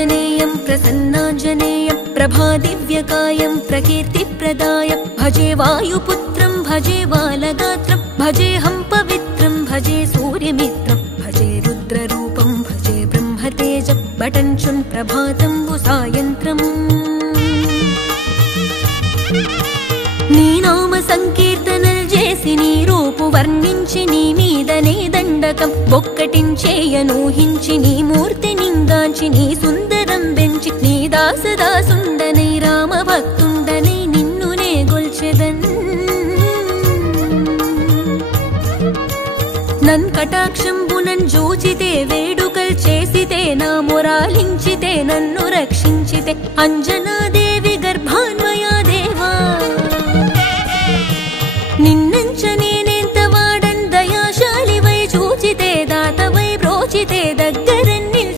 आञ्जनेयं प्रसन्नाञ्जनेयं प्रभादिव्यकायं प्रकीर्तिप्रदाय भजे वायुपुत्रं भजे बालगात्रं भजेऽहं पवित्रं भजे सूर्यमित्रं भजे रुद्ररूपं भजे ब्रह्मतेजं बटञ्चुन् प्रभातं सायन्त्रम् నీ నామ సంకీర్తనలు చేసి నీ రూపు వర్ణించి నీ మీదనే దండకం ఒక్కటించేయనూహించి నీ మూర్తి నింగాంచి నీ సుందరం పెంచి నీ దాసదాసుండనై రామభక్తుండనై నిన్నునే గొల్చెదన్ నన్ కటాక్షంబునన్ జూచితే వేడుకల్ చేసితే నా మొరాలించితే నన్ను రక్షించితే అంజనాదే